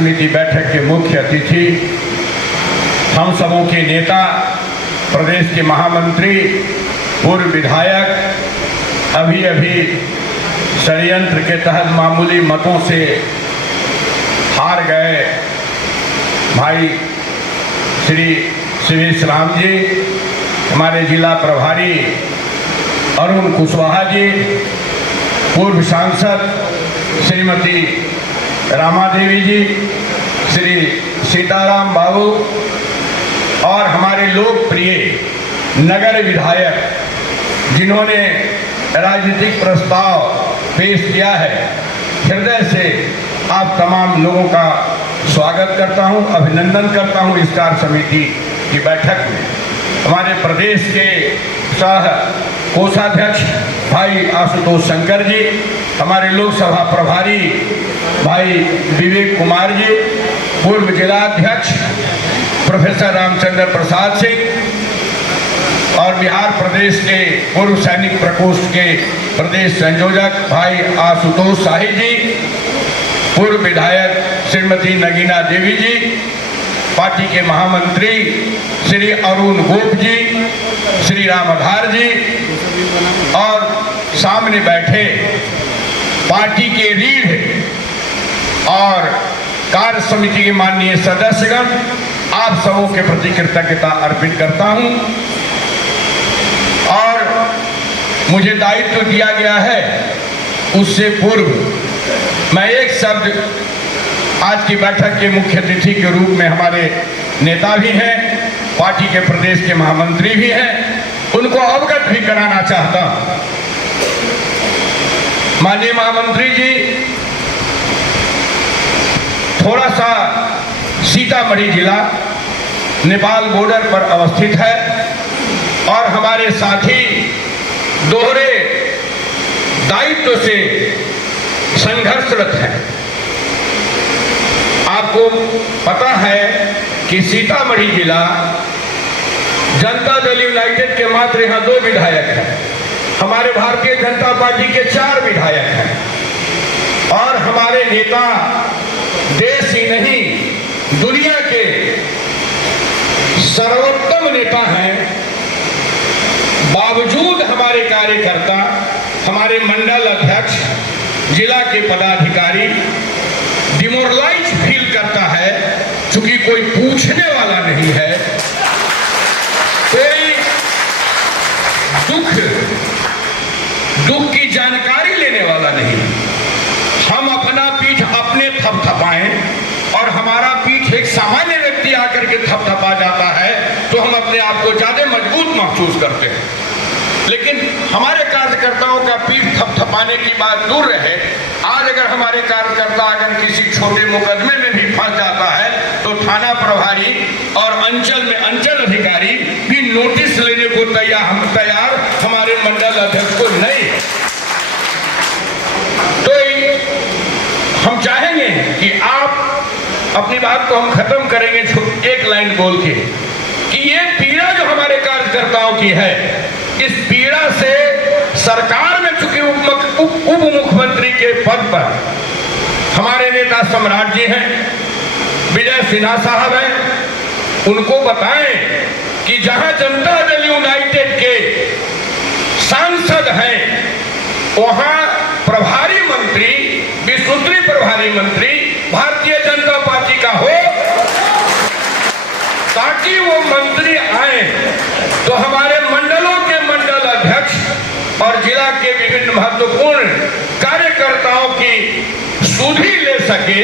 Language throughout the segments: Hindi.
समिति बैठक के मुख्य अतिथि, हम सबों के नेता, प्रदेश के महामंत्री, पूर्व विधायक, अभी अभी षड्यंत्र के तहत मामूली मतों से हार गए भाई श्री सुरेश राम जी, हमारे जिला प्रभारी अरुण कुशवाहा जी, पूर्व सांसद श्रीमती रामा देवी जी, श्री सीताराम बाबू और हमारे लोकप्रिय नगर विधायक जिन्होंने राजनीतिक प्रस्ताव पेश किया है, हृदय से आप तमाम लोगों का स्वागत करता हूं, अभिनंदन करता हूं इस कार्य समिति की बैठक में। हमारे प्रदेश के सह कोषाध्यक्ष भाई आशुतोष शंकर जी, हमारे लोकसभा प्रभारी भाई विवेक कुमार जी, पूर्व जिलाध्यक्ष प्रोफेसर रामचंद्र प्रसाद सिंह और बिहार प्रदेश के पूर्व सैनिक प्रकोष्ठ के प्रदेश संयोजक भाई आशुतोष शाही जी, पूर्व विधायक श्रीमती नगीना देवी जी, पार्टी के महामंत्री श्री अरुण गोप जी, श्री रामधार जी और सामने बैठे पार्टी के रीढ़ और कार्य समिति के माननीय सदस्यगण, आप सबों के प्रति कृतज्ञता अर्पित करता हूं। और मुझे दायित्व दिया गया है, उससे पूर्व मैं एक शब्द आज की बैठक के मुख्य अतिथि के रूप में हमारे नेता भी हैं, पार्टी के प्रदेश के महामंत्री भी हैं, उनको अवगत भी कराना चाहता हूं। माननीय महामंत्री जी, थोड़ा सा सीतामढ़ी जिला नेपाल बॉर्डर पर अवस्थित है और हमारे साथी दोहरे दायित्व से संघर्षरत हैं। आपको पता है कि सीतामढ़ी जिला जनता दल यूनाइटेड के मात्र यहां 2 विधायक हैं, हमारे भारतीय जनता पार्टी के 4 विधायक हैं और हमारे नेता देश ही नहीं दुनिया के सर्वोत्तम नेता हैं। बावजूद हमारे कार्यकर्ता, हमारे मंडल अध्यक्ष, जिला के पदाधिकारी डिमोरलाइज फील करता है, चूंकि कोई पूछने वाला नहीं है, कोई दुख की जानकारी लेने वाला नहीं। हम अपना पीठ अपने थपथपाएं और हमारा पीठ एक सामान्य व्यक्ति आकर के थपथपा जाता है तो हम अपने आप को ज्यादा मजबूत महसूस करते हैं। लेकिन हमारे कार्यकर्ताओं का पीठ थपथपाने की बात दूर रहे, आज अगर हमारे कार्यकर्ता अगर किसी छोटे मुकदमे में भी फंस जाता है तो थाना प्रभारी और अंचल में अंचल अधिकारी भी नोटिस लेने को तैयार हमारे मंडल अध्यक्ष को नहीं। तो हम चाहेंगे कि आप अपनी बात को हम खत्म करेंगे एक लाइन बोल के कि ये पीड़ा जो हमारे कार्यकर्ताओं की है, इस पीड़ा से सरकार में चूंकि उप मुख्यमंत्री के पद पर हमारे नेता सम्राट जी हैं, विजय सिन्हा साहब हैं, उनको बताएं कि जहां जनता दल यूनाइटेड के सांसद हैं वहां प्रभारी मंत्री, विसूत्री प्रभारी मंत्री भारतीय जनता पार्टी का हो, ताकि वो मंत्री आए तो हमारे मंडलों के मंडल अध्यक्ष और जिला के विभिन्न महत्वपूर्ण कार्यकर्ताओं की सुधि ले सके,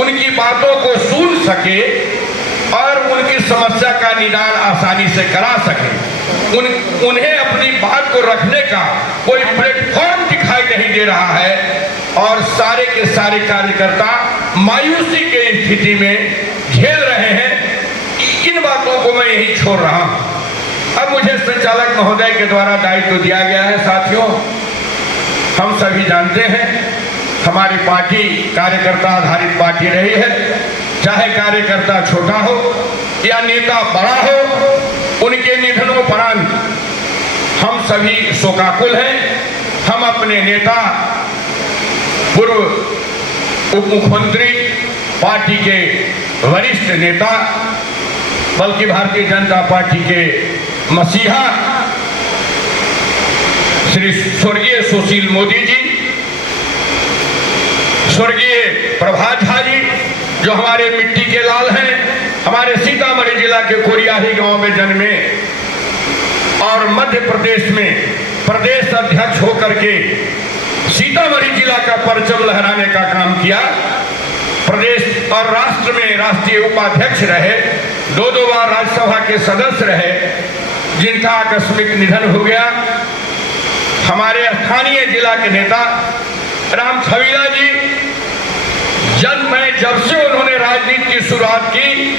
उनकी बातों को सुन सके और उनकी समस्या का निदान आसानी से करा सके। उन्हें अपनी बात को रखने का कोई प्लेटफॉर्म दिखाई नहीं दे रहा है और सारे के सारे कार्यकर्ता मायूसी के स्थिति में झेल रहे हैं। इन बातों को मैं यही छोड़ रहा हूं। अब मुझे संचालक महोदय के द्वारा दायित्व दिया गया है। साथियों, हम सभी जानते हैं हमारी पार्टी कार्यकर्ता आधारित पार्टी रही है, चाहे कार्यकर्ता छोटा हो या नेता बड़ा हो, उनके निधनोपरांत हम सभी शोकाकुल हैं। हम अपने नेता पूर्व उप मुख्यमंत्री पार्टी के वरिष्ठ नेता, बल्कि भारतीय जनता पार्टी के मसीहा श्री स्वर्गीय सुशील मोदी जी, स्वर्गीय प्रभात झा जी जो हमारे मिट्टी के लाल हैं, हमारे सीतामढ़ी जिला के कोरियाही गांव में जन्मे और मध्य प्रदेश में प्रदेश अध्यक्ष होकर के सीतामढ़ी जिला का परचम लहराने का काम किया। प्रदेश और राष्ट्र में राष्ट्रीय उपाध्यक्ष रहे, दो बार राज्यसभा के सदस्य रहे, जिनका आकस्मिक निधन हो गया। हमारे स्थानीय जिला के नेता राम छवीला जी, जब से उन्होंने राजनीति की शुरुआत की,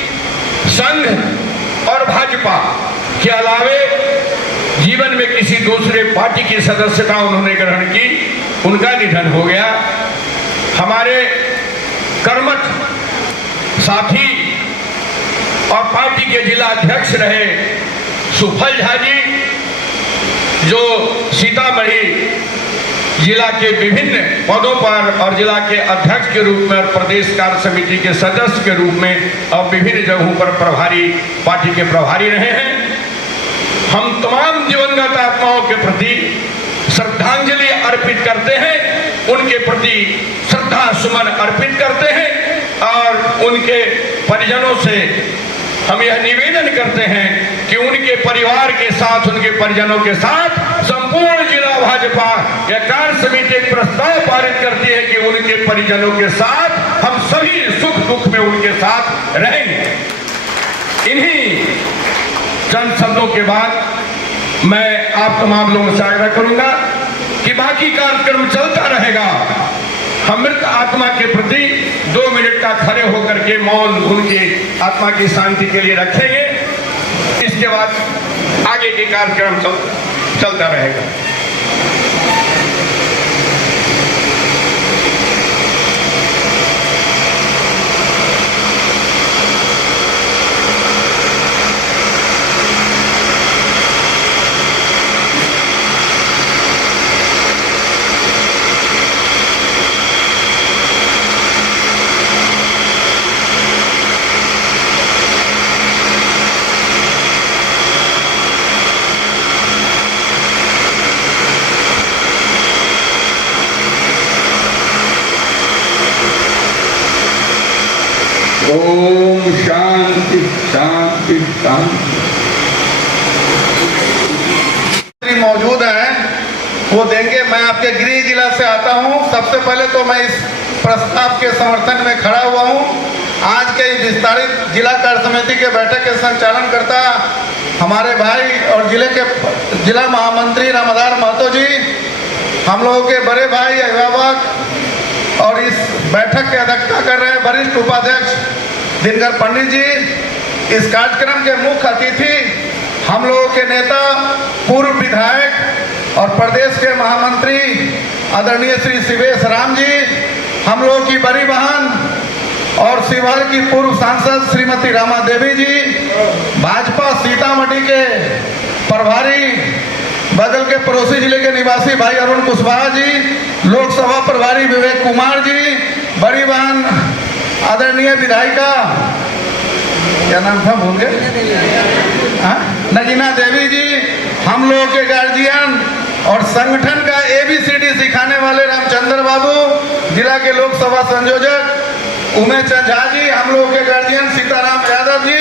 संघ और भाजपा के अलावे जीवन में किसी दूसरे पार्टी की सदस्यता उन्होंने ग्रहण की, उनका निधन हो गया। हमारे कर्मठ साथी और पार्टी के जिला अध्यक्ष रहे सुफल झा जी, जो सीतामढ़ी जिला के विभिन्न पदों पर और जिला के अध्यक्ष के रूप में और प्रदेश कार्य समिति के सदस्य के रूप में और विभिन्न जगहों पर प्रभारी, पार्टी के प्रभारी रहे हैं। हम तमाम दिवंगत आत्माओं के प्रति श्रद्धांजलि अर्पित करते हैं, उनके प्रति श्रद्धा सुमन अर्पित करते हैं और उनके परिजनों से हम यह निवेदन करते हैं कि उनके परिवार के साथ, उनके परिजनों के साथ संपूर्ण जिला भाजपा या कार्य समिति एक प्रस्ताव पारित करती है कि उनके परिजनों के साथ हम सभी सुख दुख में उनके साथ रहेंगे। इन्हीं चंद शब्दों के बाद मैं आप तमाम लोगों से आग्रह करूंगा कि बाकी कार्यक्रम चलता रहेगा। हम मृत आत्मा के प्रति 2 मिनट का खड़े होकर के मौन उनकी आत्मा की शांति के लिए रखेंगे। इसके बाद आगे के कार्यक्रम चलता रहेगा। ओम शांति शांति शांति। मौजूद हैं, वो देंगे। मैं आपके गृह जिला से आता हूं। सबसे पहले तो मैं इस प्रस्ताव के समर्थन में खड़ा हुआ हूं। आज के विस्तारित जिला कार्य समिति के बैठक के संचालन करता हमारे भाई और जिला महामंत्री रामदार महतो जी, हम लोगों के बड़े भाई अभिभावक और इस बैठक की अध्यक्षता कर रहे वरिष्ठ उपाध्यक्ष दिनकर पंडित जी, इस कार्यक्रम के मुख्य अतिथि हम लोगों के नेता पूर्व विधायक और प्रदेश के महामंत्री आदरणीय श्री शिवेश राम जी, हम लोगों की बड़ी बहन और शिवहर की पूर्व सांसद श्रीमती रामा देवी जी, भाजपा सीतामढ़ी के प्रभारी बगल के पड़ोसी जिले के निवासी भाई अरुण कुशवाहा जी, लोकसभा प्रभारी विवेक कुमार जी, बड़ी बहन आदरणीय विधायिका क्या नाम था भूल गए, नगीना देवी जी, हम लोगों के गार्जियन और संगठन का ABCD सिखाने वाले रामचंद्र बाबू, जिला के लोकसभा संयोजक उमेश चंद झा जी, हम लोगों के गार्जियन सीताराम यादव जी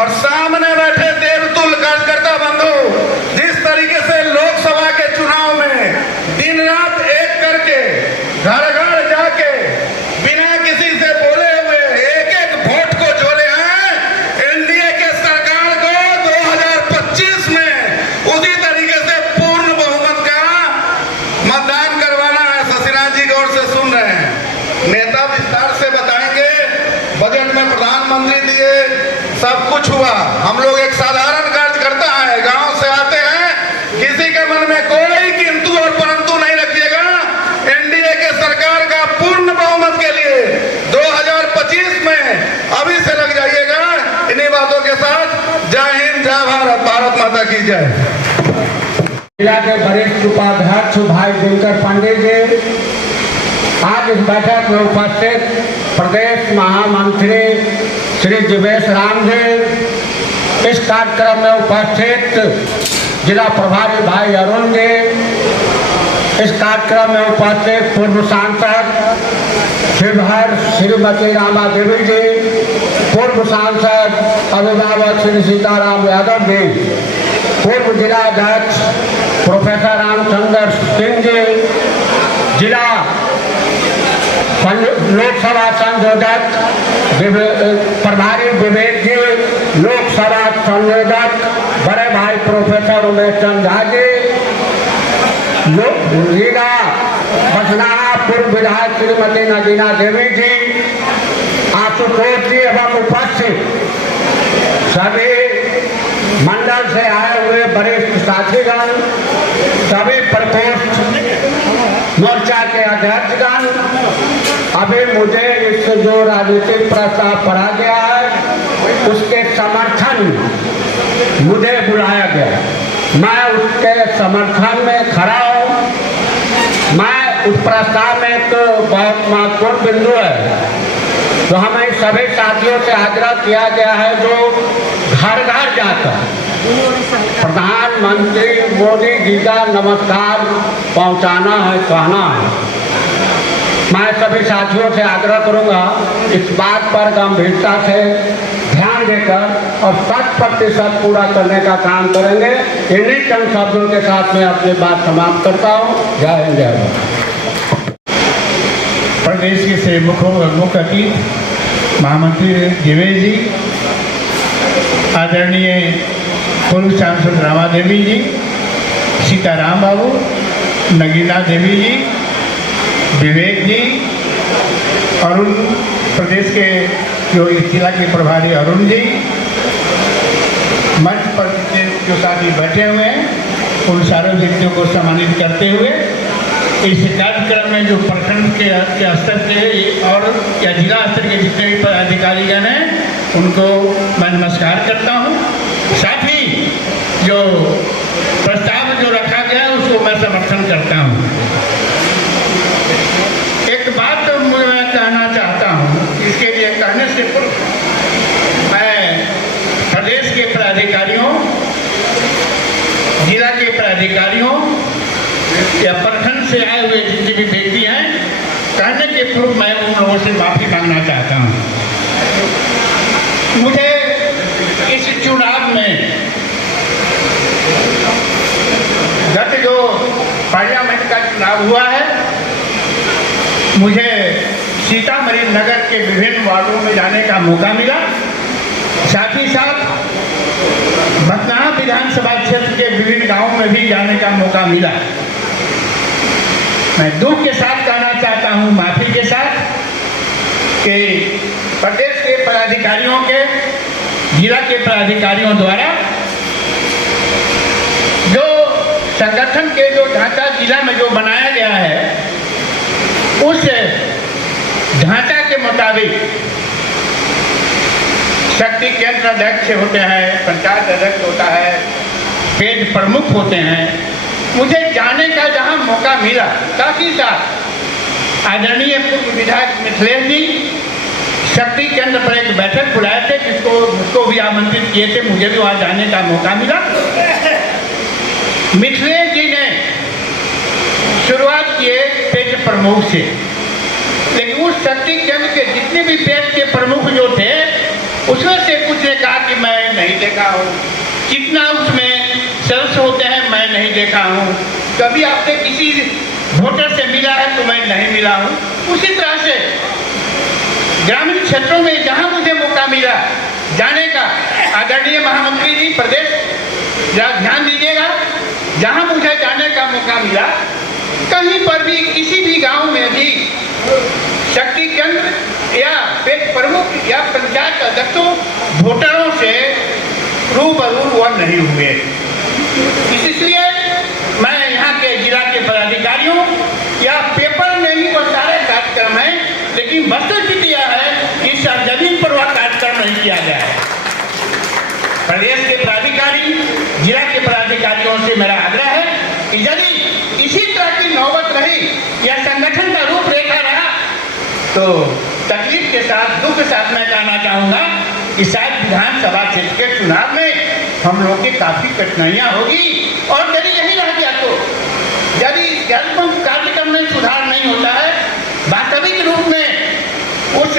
और सामने बैठे देवतुल कार्यकर्ता बंधु, जिस तरीके से लोकसभा के चुनाव में दिन रात एक करके घर घर जाके बिना किसी से बोले हुए एक एक वोट को जोड़े हैं, एनडीए के सरकार को 2025 में उसी तरीके से पूर्ण बहुमत का मतदान करवाना है। शशिनाथ जी गौर से सुन रहे हैं, नेता विस्तार से बताएंगे। बजट में प्रधानमंत्री दिए, सब कुछ हुआ। हम लोग एक साधारण कार्यकर्ता है, गांव से आते हैं, किसी के मन में कोई किंतु और परंतु नहीं रखिएगा। एनडीए के सरकार का पूर्ण बहुमत के लिए 2025 में अभी से लग जाइएगा। इन्हीं बातों के साथ जय हिंद, जय भारत, भारत माता की जय। जिला के वरिष्ठ उपाध्यक्ष भाई दिनकर पांडे जी आज इस बैठक में उपस्थित प्रदेश महामंत्री श्री जीवेश राम जी, इस कार्यक्रम में उपस्थित जिला प्रभारी भाई अरुण जी, इस कार्यक्रम में उपस्थित पूर्व सांसद शिवहर श्रीमती रामा देवी जी, पूर्व सांसद अभिभावक श्री सीताराम यादव जी, पूर्व जिला अध्यक्ष प्रोफेसर रामचंद्र सिंह जी, जिला लोकसभा संयोजक प्रभारी विवेक जी, लोकसभा संयोजक बड़े भाई प्रोफेसर उमेश चंद झा जी, रीगा बसनाहा पूर्व विधायक श्रीमती नगीना देवी जी, आशुतोष जी एवं उपस्थित सभी मंडल से आए हुए वरिष्ठ साथीगण, सभी प्रकोष्ठ मोर्चा के अध्यक्षगण, अभी मुझे इस जो राजनीतिक प्रस्ताव पढ़ा गया है उसके समर्थन मुझे बुलाया गया, मैं उसके समर्थन में खड़ा हूँ। मैं उस प्रस्ताव में एक बहुत महत्वपूर्ण बिंदु है तो हमें सभी साथियों से आग्रह किया गया है जो घर घर जाकर प्रधानमंत्री मोदी जी का नमस्कार पहुंचाना है, कहना है। मैं सभी साथियों से आग्रह करूंगा इस बात पर गंभीरता से ध्यान देकर और 100% पूरा करने का काम करेंगे। इन्हीं चंद शब्दों के साथ मैं अपनी बात समाप्त करता हूँ। जय हिंद, जय भारत। प्रदेश के से मुख्य अतिथि महामंत्री जीवेश जी, आदरणीय पूर्व सांसद रामा देवी जी, सीताराम बाबू, नगीना देवी जी, विवेक जी, अरुण प्रदेश के जो इस जिला के प्रभारी अरुण जी, मंच पर जो साथी बैठे हुए हैं उन सारे व्यक्तियों को सम्मानित करते हुए इस कार्यक्रम में जो प्रखंड के स्तर के और या जिला स्तर के जितने भी पदाधिकारीगण हैं उनको मैं नमस्कार करता हूँ। साथ ही जो प्रस्ताव जो रखा गया है उसको मैं समर्थन करता हूँ। एक बात मैं कहना चाहता हूँ, इसके लिए कहने से पूर्व मैं प्रदेश के पदाधिकारियों, जिला के पदाधिकारियों या प्रखंड से आए हुए जितने भी व्यक्ति हैं, कहने के पूर्व मैं उन लोगों से माफी मांगना चाहता हूँ। मुझे इस चुनाव में गत जो पार्लियामेंट का चुनाव हुआ है, मुझे सीतामढ़ी नगर के विभिन्न वार्डों में जाने का मौका मिला। साथ ही साथ बसनाहा विधानसभा क्षेत्र के विभिन्न गांवों में भी जाने का मौका मिला। मैं दुख के साथ कहना चाहता हूं, माफी के साथ, कि प्रदेश के पदाधिकारियों के, जिला के पदाधिकारियों द्वारा जो संगठन के जो ढांचा जिला में जो बनाया गया है उस ढांचा के मुताबिक शक्ति केंद्र अध्यक्ष होते हैं, पंचायत अध्यक्ष होता है, पेज प्रमुख होते हैं। मुझे जाने का जहां मौका मिला, साथ ही साथ आदरणीय पूर्व विधायक मिथिलेश जी शक्ति केंद्र पर एक बैठक बुलाए थे जिसको भी आमंत्रित किए थे, मुझे भी वहां जाने का मौका मिला। मिथिलेश जी ने शुरुआत किए पेज प्रमुख से, लेकिन उस शक्ति केंद्र के जितने भी पेज के प्रमुख जो थे उसमें से कुछ ने कहा कि मैं नहीं देखा हूँ, कितना उसमें सदस्य होते हैं मैं नहीं देखा हूँ, कभी आपने किसी वोटर से मिला है तो मैं नहीं मिला हूँ। उसी तरह से ग्रामीण क्षेत्रों में जहाँ मुझे मौका मिला जाने का, आदरणीय महामंत्री जी प्रदेश जरा ध्यान दीजिएगा, जहाँ मुझे जाने का मौका मिला कहीं पर भी किसी भी गांव में भी शक्ति केंद्र या पेज प्रमुख या पंचायत अध्यक्षों वोटरों से रूबरू वह नहीं हुए। इसलिए मैं यहाँ के जिला के पदाधिकारियों या पेपर में ही वह सारे कार्यक्रम हैं, लेकिन वस्तुस्थिति यह है कि सरजमीन पर वह कार्यक्रम नहीं किया गया है। प्रदेश के पदाधिकारी, जिला के पदाधिकारियों से मेरा आग्रह है कि यदि इसी तरह की नौबत रही या संगठन का रूपरेखा रहा तो तकलीफ के साथ, दुख के साथ मैं कहना चाहूँगा कि शायद विधानसभा क्षेत्र के चुनाव में हम लोग की काफ़ी कठिनाइयाँ होगी। और यदि यही रह गया तो यदि कार्यक्रम में सुधार नहीं होता है, वास्तविक रूप में उस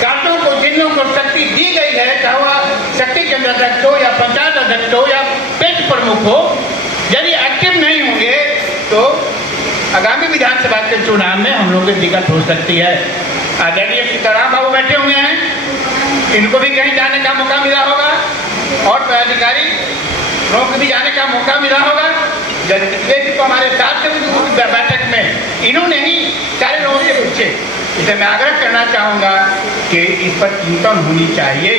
कार्यों को, जिन लोगों को शक्ति दी गई है, चाहे वह शक्ति केंद्र अध्यक्ष हो या पंचायत अध्यक्ष हो या पेट प्रमुख हो, यदि एक्टिव नहीं होंगे तो आगामी विधानसभा के चुनाव में हम लोगों की दिक्कत हो सकती है। आदरणीय सीताराम बाबू बैठे हुए हैं, इनको भी कहीं जाने का मौका मिला होगा और पदाधिकारी लोगों को भी जाने का मौका मिला होगा। तो हमारे साथ से बैठक में इन्होंने ही सारे लोगों से पूछे। इसे मैं आग्रह करना चाहूँगा कि इस पर चिंतन होनी चाहिए।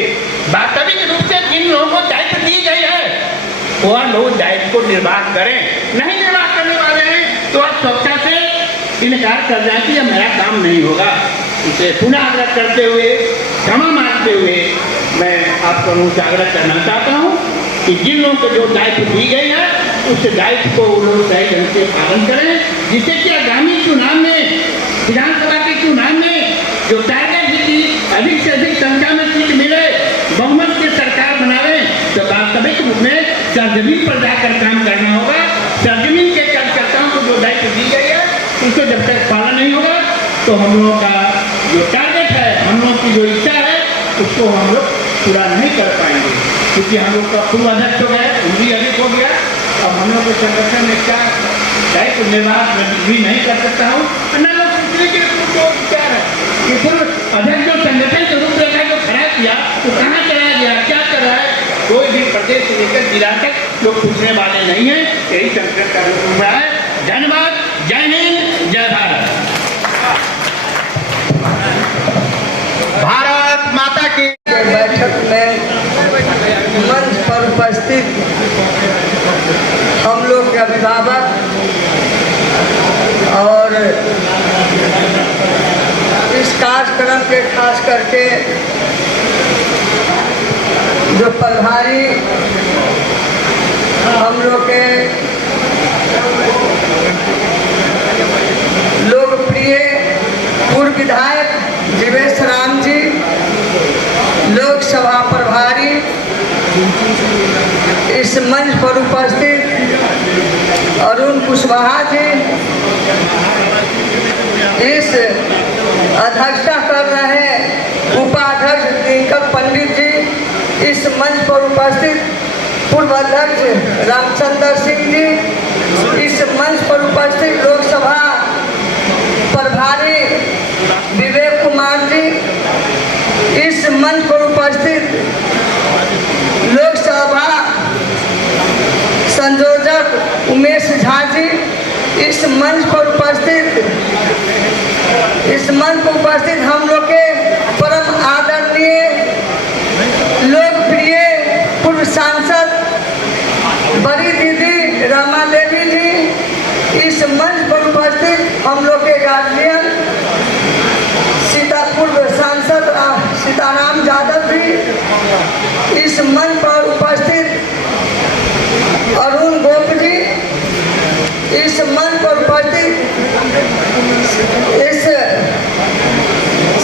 वास्तविक रूप से जिन लोगों को दायित्व दी गई है वह लोग दायित्व को निर्वाह करें। नहीं निर्वाह करने वाले हैं तो आप स्वच्छता से इनकार कर जाए कि यह मेरा काम नहीं होगा। इसे पुनः आग्रह करते हुए, क्षमा मांगते हुए मैं आपको उनसे आग्रह करना चाहता हूँ कि जिन लोगों को जो दायित्व दी गई है उस दायित्व को उन लोग सही ढंग से पालन करें, जिससे कि आगामी चुनाव में, विधानसभा के चुनाव में जो टारगेट की अधिक से अधिक संख्या में सीट मिले, बहुमत की सरकार बनावे, तो वास्तविक रूप में सरजमीन पर जाकर काम करना होगा। सरजमीन के कार्यकर्ताओं को जो दायित्व दी गई है उसको जब तक पालन नहीं होगा तो हम लोगों का जो टारगेट है, हम लोगों की जो इच्छा है, उसको हम लोग पूरा नहीं कर पाएंगे। क्योंकि हम लोग का पूर्व अध्यक्ष हो गए, उम्र अधिक हो गया, अब हम लोग के संगठन में क्या दायित्व निर्वाह भी नहीं कर सकता हूँ। अन्य लोग पूछने के जो विचार है कि पूर्व अध्यक्ष जो संगठन के रूप रेखा जो खड़ा किया तो कहाँ कराया गया, क्या कर रहा है, कोई भी प्रदेश से लेकर जिला तक लोग पूछने वाले नहीं है। यही संगठन का रूप हो रहा है। धन्यवाद। जय हिंद, जय भारत। भारत माता की। बैठक में मंच पर उपस्थित हम लोग के अभिभावक और इस कार्यक्रम के खास करके जो प्रभारी हम लोग के लोकप्रिय पूर्व विधायक जीवेश राम जी, लोकसभा प्रभारी, इस मंच पर उपस्थित अरुण कुशवाहा जी, इस अध्यक्षता कर रहे उपाध्यक्ष दिनकर पंडित जी, इस मंच पर उपस्थित पूर्व अध्यक्ष रामचंद्र सिंह जी, इस मंच पर उपस्थित लोकसभा प्रभारी विवेक कुमार जी, इस मंच पर उपस्थित लोकसभा संयोजक उमेश झा जी, इस मंच पर उपस्थित हम लोग के परम आदरणीय लोकप्रिय पूर्व सांसद बड़ी दीदी रमा देवी जी, इस मंच पर उपस्थित हम लोग के गार्जियन पूर्व सांसद सीताराम यादव जी, इस मंच पर उपस्थित अरुण गोप जी, इस मंच पर उपस्थित इस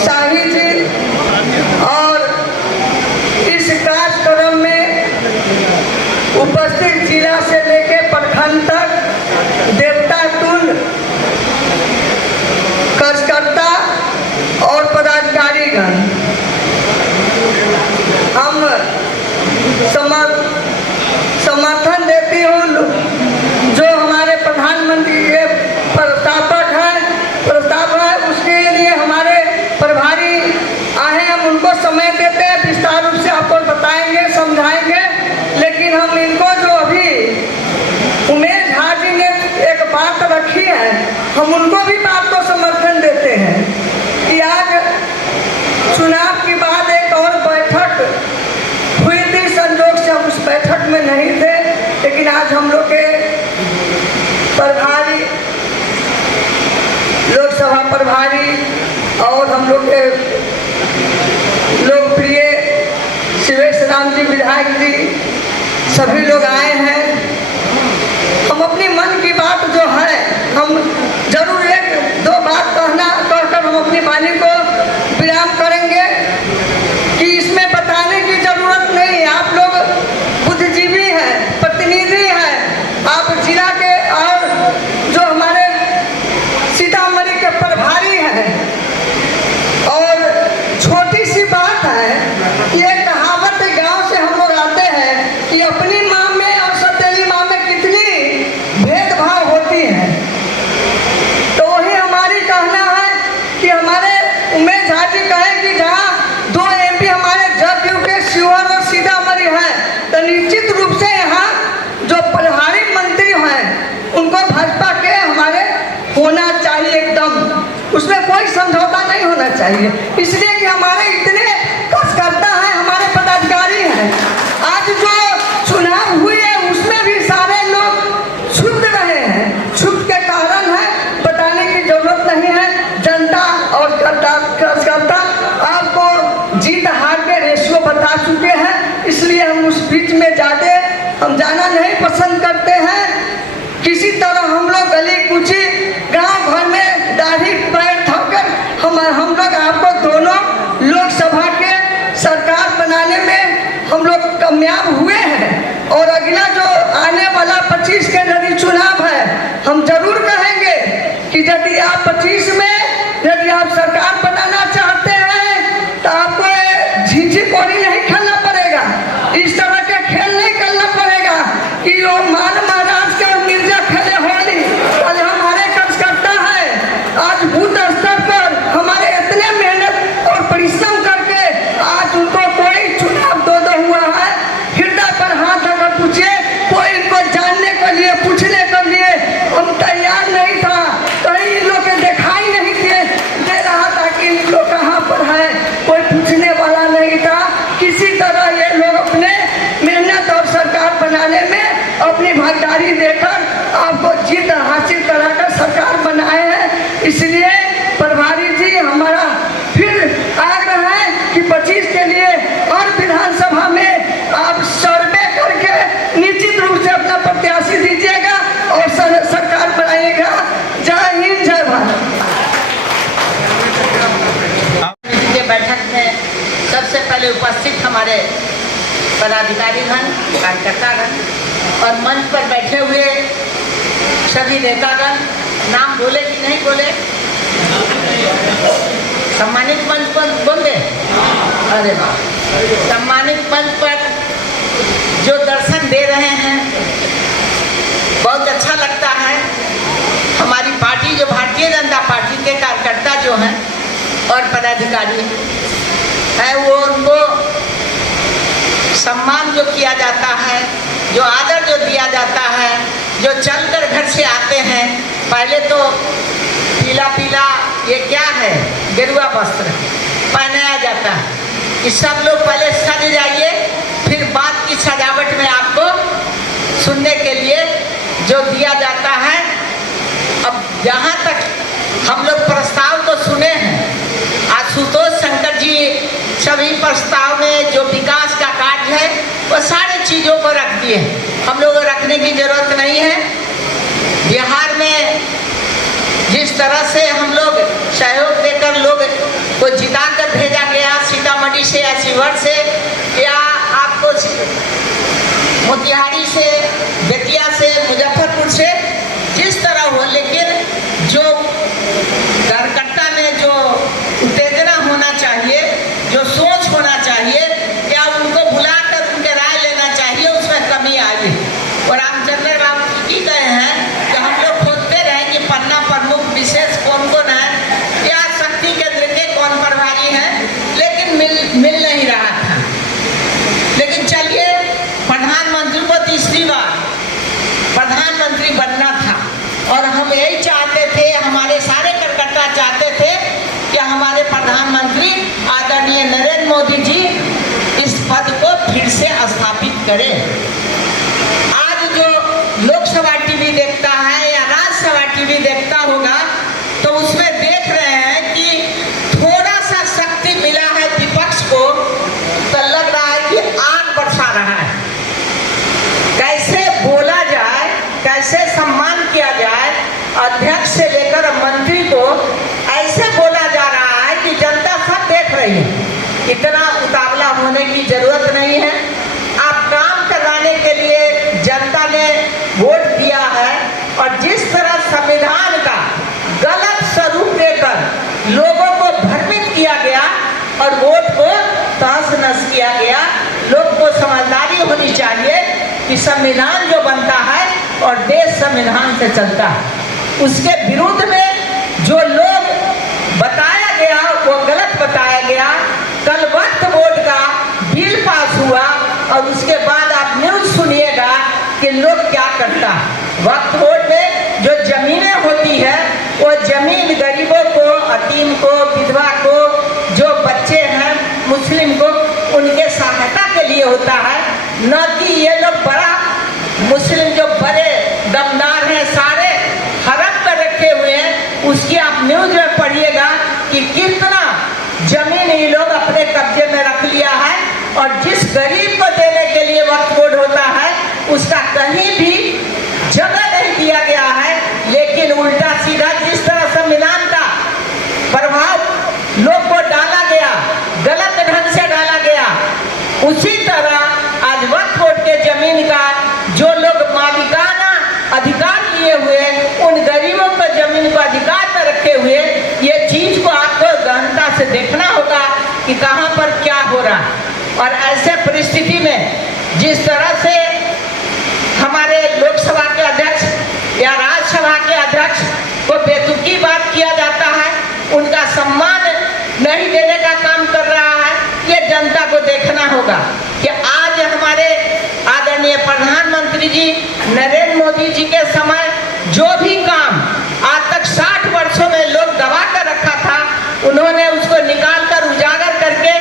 शाही जी, और इस कार्यक्रम में उपस्थित जिला से लेके प्रखंड तक देवता तुल्य कार्यकर्ता और पदाधिकारीगण, हम समर्थन देती हूँ जो हमारे प्रधानमंत्री के प्रस्ताव है उसके लिए हमारे प्रभारी आए, हम उनको समय देते हैं, विस्तार रूप से आपको बताएंगे, समझाएंगे। लेकिन हम इनको जो अभी उमेश झा जी ने एक बात रखी है, हम उनको भी बात को समर्थन देते हैं कि आज चुनाव के बाद एक और बैठक हुई थी, संजोग से हम उस बैठक में नहीं थे, लेकिन आज हम लोग के प्रभारी, लोकसभा प्रभारी और हम लोग के लोकप्रिय जीवेश राम जी विधायक जी सभी लोग आए हैं। हम अपनी मन की बात जो है हम जरूर एक दो बात कहकर हम अपनी वाणी को विराम चाहिए, इसलिए कि हमारे इतने कसकर्ता हैं, हमारे पदाधिकारी हैं। आज जो चुनाव हुए उसमें भी सारे लोग छुप रहे हैं, छुप के कारण है, बताने की जरूरत नहीं है। जनता और कसकर्ता आपको जीत हार के रेशियो बता चुके हैं, इसलिए हम उस बीच में हम जाना नहीं पसंद करते हैं। किसी तरह हम लोग गली कूची गांव भर में दाढ़ी पैर थोकर हम लोग आपको दोनों लोकसभा के सरकार बनाने में हम लोग कामयाब हुए हैं। और अगला जो आने वाला 25 के यदि चुनाव है, हम जरूर कहेंगे कि यदि आप 25 में यदि आप सरकार बनाना चाहते हैं तो आपको झीझी कोरी नहीं खेलना पड़ेगा, इस तरह के खेल नहीं करना पड़ेगा कि वो माल महाराज के मिर्जा खेले होली। आज हमारे कार्यकर्ता है, आज बूथ स्तर पर हमारे इतने मेहनत और परिश्रम करके आज उनको कोई चुनाव दो हुआ है, हृदय पर हाथ अगर पूछे कोई इनको जानने के लिए पूछने के लिए हम तैयार नहीं था, कहीं इन लोग के दिखाई नहीं दे रहा था कि इन लोग कहाँ पर है, कोई पूछने वाला नहीं था। किसी तरह ये लोग अपने मेहनत और सरकार बनाने में अपनी भागीदारी देकर आपको जीत हासिल कराकर सरकार बनाए हैं। इसलिए प्रभारी जी हमारा फिर आग्रह है कि 25 के लिए और विधानसभा में आप सर्वे करके निश्चित रूप से अपना प्रत्याशी दीजिएगा और सरकार बनाइएगा। जय हिंद, जय भारत। के बैठक में सबसे पहले उपस्थित हमारे पदाधिकारीगण, कार्यकर्तागण और मंच पर बैठे हुए सभी नेतागण, नाम बोले कि नहीं बोले? सम्मानित मंच पर बोल दे। अरे वाह, सम्मानित मंच पर जो दर्शन दे रहे हैं बहुत अच्छा लगता है। हमारी पार्टी जो भारतीय जनता पार्टी के कार्यकर्ता जो हैं और पदाधिकारी है, वो उनको सम्मान जो किया जाता है, जो आदर जो दिया जाता है, जो चलकर घर से आते हैं, पहले तो पीला पीला ये क्या है, गेरुआ वस्त्र पहनाया जाता है कि सब लोग पहले सज जाइए, फिर बाद की सजावट में आपको सुनने के लिए जो दिया जाता है। अब जहाँ तक हम लोग प्रस्ताव तो सुने हैं, आशुतोष शंकर जी सभी प्रस्ताव में जो विकास का कार्य है वो सारी चीज़ों को रख दिए, हम लोग रखने की जरूरत नहीं है। बिहार में जिस तरह से हम लोग सहयोग देकर लोग को जिता कर भेजा गया, सीतामढ़ी से या शिवहर से या आपको मोतिहारी से, बेतिया से, मुजफ्फरपुर से, जिस तरह हो, लेकिन जो कार्यकर्ता में जो उत्तेजना होना चाहिए, जो सोच होना चाहिए, या उनको बुलाकर उनके राय लेना चाहिए, उसमें कमी आई। और रामचंद्र बाबू जी कहे हैं कि हम लोग खोजते रहे कि पन्ना प्रमुख विशेष कौन कौन है या शक्ति केंद्र के कौन प्रभारी हैं, लेकिन मिल नहीं रहा था। लेकिन चलिए, प्रधानमंत्री को तीसरी बार प्रधानमंत्री बनना था और हम यही चाहते थे, हमारे सारे कार्यकर्ता चाहते थे कि हमारे प्रधानमंत्री आदरणीय नरेंद्र मोदी जी इस पद को फिर से स्थापित करें। आज जो लोकसभा टीवी देखता है या राज्यसभा टीवी देखता होगा तो उसमें देख रहे हैं कि थोड़ा सा शक्ति मिला है विपक्ष को, तो लग रहा है कि आग बरसा रहा है। कैसे बोला जाए, कैसे सम्मान किया जाए, अध्यक्ष से लेकर मंत्री को ऐसे बोला जा रहा है कि जनता सब देख रही है। इतना उतावला होने की जरूरत नहीं है। आप काम कराने के लिए जनता ने वोट दिया है और जिस तरह संविधान का गलत स्वरूप देकर लोगों को भ्रमित किया गया और वोट को तहस नहस किया गया, लोग को समझदारी होनी चाहिए कि संविधान जो बनता है और देश संविधान से चलता है, उसके विरुद्ध में जो लोग बताया गया वो गलत बताया गया। कल वक्त बोर्ड का बिल पास हुआ और उसके बाद आप न्यूज सुनिएगा कि लोग क्या करता है। वक्त बोर्ड में जो जमीनें होती है वो जमीन गरीबों को, अतीम को, विधवा को, बच्चे हैं मुस्लिम को उनके सहायता के लिए होता है, न कि ये लोग बड़ा मुस्लिम जो बड़े दमदार हैं सारे हड़प कर रखे हुए हैं। उसकी आप न्यूज में पढ़िएगा कि कितना जमीन ये लोग अपने कब्जे में रख लिया है, और जिस गरीब को देने के लिए वक्फ बोर्ड होता है उसका कहीं भी जगह नहीं दिया गया है, लेकिन उल्टा सीधा जिस तरह संविधान का प्रभाव लोग को डाला गया, गलत ढंग से डाला गया, उसी तरह आज वक्फ बोर्ड के जमीन का जो लोग मालिकाना अधिकार लिए हुए उन गरीबों को जमीन को अधिकार में रखे हुए, ये चीज को आपको गहनता से देखना होगा कि कहां पर क्या हो रहा है। और ऐसे परिस्थिति में जिस तरह से हमारे लोकसभा के अध्यक्ष या राज्यसभा के अध्यक्ष को बेतुकी बात किया जाता है, उनका सम्मान नहीं देने का काम कर रहा है, ये जनता को देखना होगा कि आज हमारे आदरणीय प्रधानमंत्री जी नरेंद्र मोदी जी के समय जो भी काम आज तक 60 वर्षों में लोग दबा कर रखा था, उन्होंने उसको निकाल कर उजागर करके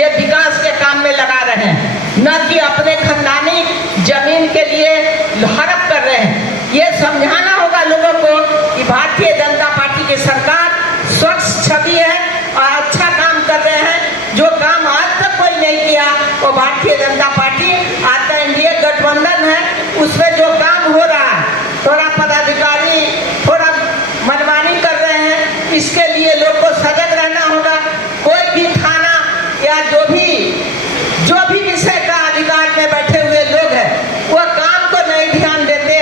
ये विकास के काम में लगा रहे हैं, न कि अपने खानदानी जमीन के लिए हड़प कर रहे हैं। ये समझाना होगा लोगों को कि भारतीय जनता पार्टी की सरकार स्वच्छ छवि है और अच्छा काम कर रहे हैं। जो काम आज तक कोई नहीं किया वो भारतीय जनता पार्टी आज का एनडीए गठबंधन है, उसमें जो काम हो रहा है, थोड़ा पदाधिकारी थोड़ा मनमानी कर रहे हैं, इसके लिए लोग को सजग रहना होगा। कोई भी थाना या जो भी विषय का अधिकार में बैठे हुए लोग हैं वो काम को नहीं ध्यान देते।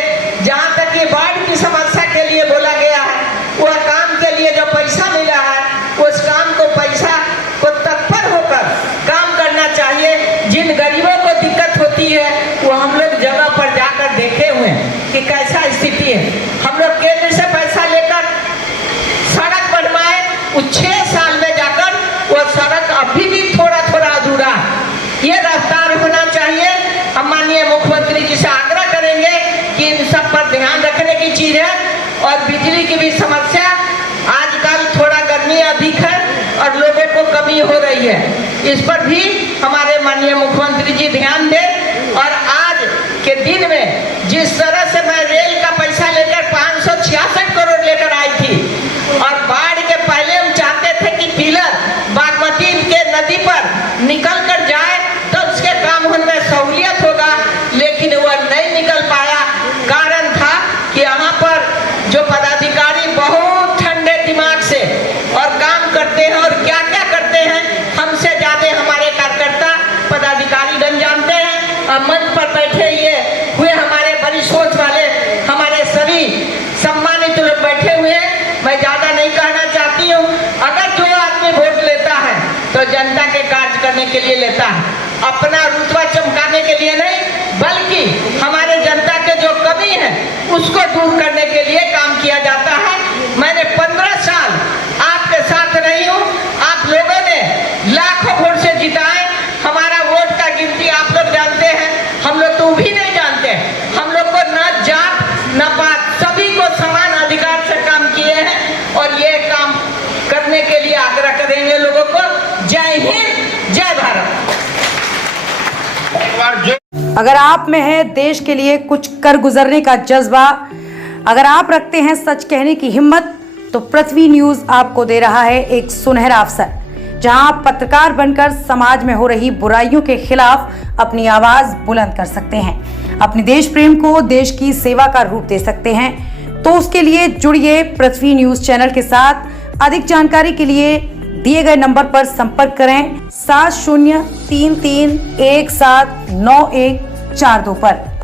जहाँ तक ये बाढ़ की समस्या के लिए बोला गया है, वह काम के लिए जो पैसा मिला है उस काम को पैसा को तत्पर होकर काम करना चाहिए। जिन गरीबों को दिक्कत होती है वो हम लोग जगह पर जाकर देखे हुए हैं कि कैसा स्थिति है। हम लोग केंद्र से पैसा लेकर सड़क बनवाए, उस 6 साल में जाकर वो सड़क अभी भी थोड़ा थोड़ा अधूरा है। ये रफ्तार होना चाहिए। हम माननीय मुख्यमंत्री जी से आग्रह करेंगे कि इन सब पर ध्यान रखने की चीज है। और बिजली की भी समस्या, आजकल थोड़ा गर्मी अधिक है और लोगों को कमी हो रही है, इस पर भी हमारे माननीय मुख्यमंत्री जी ध्यान दें। और आज के दिन में जिस तरह से मैं रेल का पैसा लेकर 566 करोड़ लेकर आई थी, और बाढ़ के पहले हम चाहते थे कि पिलर बागमती के नदी पर निकल कर जाए तो उसके काम होने में सहूलियत होगा, लेकिन वह नहीं निकल पाया। कारण था कि यहाँ पर जो पदाधिकारी बहुत ठंडे दिमाग से और काम करते हैं और क्या क्या करते हैं, हमसे ज्यादा हमारे कार्यकर्ता पदाधिकारी गण जानते हैं। और मंच पर बैठे हुए हमारे बड़ी सोच वाले हमारे सभी सम्मानित लोग बैठे हुए हैं। मैं ज्यादा नहीं कहना चाहती हूँ। अगर जो आदमी वोट लेता है तो जनता के कार्य करने के लिए लेता है, अपना रुतबा चमकाने के लिए नहीं, बल्कि हमारे जनता के जो कमी है उसको दूर करने के लिए काम किया जाता है। मैंने 15 साल आपके साथ रही हूँ, आप लोगों ने लाखों वोट से जिताए। हमारा वोट का गिनती आप लोग जानते हैं, हम लोग तो भी नहीं जानते। हम लोग को न जात न पात सभी को समान अधिकार से काम किए हैं, और ये काम करने के लिए आग्रह करेंगे लोगों को। जय हिंद, जय भारत। अगर आप में है देश के लिए कुछ कर गुजरने का जज्बा, अगर आप रखते हैं सच कहने की हिम्मत, तो पृथ्वी न्यूज आपको दे रहा है एक सुनहरा अवसर, जहां आप पत्रकार बनकर समाज में हो रही बुराइयों के खिलाफ अपनी आवाज बुलंद कर सकते हैं, अपने देश प्रेम को देश की सेवा का रूप दे सकते हैं। तो उसके लिए जुड़िए पृथ्वी न्यूज चैनल के साथ। अधिक जानकारी के लिए दिए गए नंबर पर संपर्क करें 7033179142 पर।